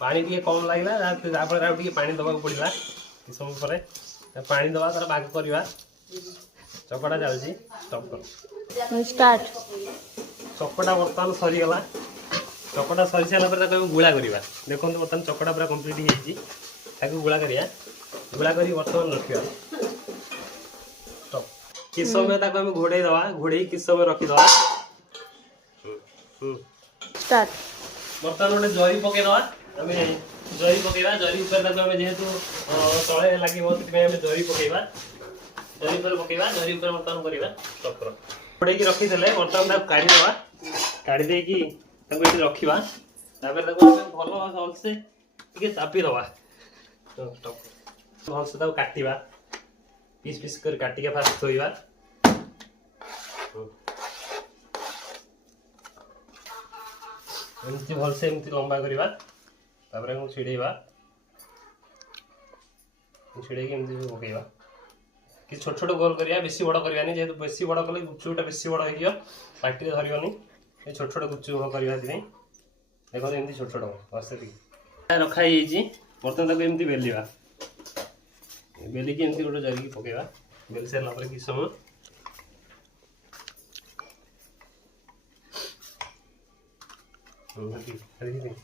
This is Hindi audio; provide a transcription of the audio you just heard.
पानी टे कम लगला टे पानी दबा पड़ा कि समय पर पानी दबा तार भाग करवा चकटा चलती स्टॉप कर स्टार्ट चकटा बर्तमान सरीगला चकटा सरी सारा गुला करवा देखो बर्तमान चकटा पूरा कंप्लीट हो गुला करा गुला कर बर्तमान रखा स्टॉप किस समय आम घोड़े दवा घोड़े किस समय रखीदवा स्टार्ट बर्तमान गोटे जरी पकईदवा आम जरी पकईवा जरी जेहेतु तले लगे जरी पकईवा जरी पकईवा जरी बर्तमान करवा स्टॉप कर घोड़े रखी बर्तमान काढ़ीदवा काढ़ी देकी रखा भल भलसे चापीदवा भलसे काटा पीस पीस कर काटिका फास्ट थोड़ा एमती भलसे एमती लंबा करवा छिड़ेवा छिड़े पकईवा कि छोट छोट गोल करिया बेसी बड़ करवानी जेहेतु बेसी बड़ कले गुपचुपटा बेसी बड़ हो पार्टी धरनी छोट छोट गुपचुप करवा देखो एमती छोट छोट बस रखाई बर्तमान एमती बेलिवा बेलिकी एमती गोटे जरिकी पकईवा बेली सारा कि समय देखिए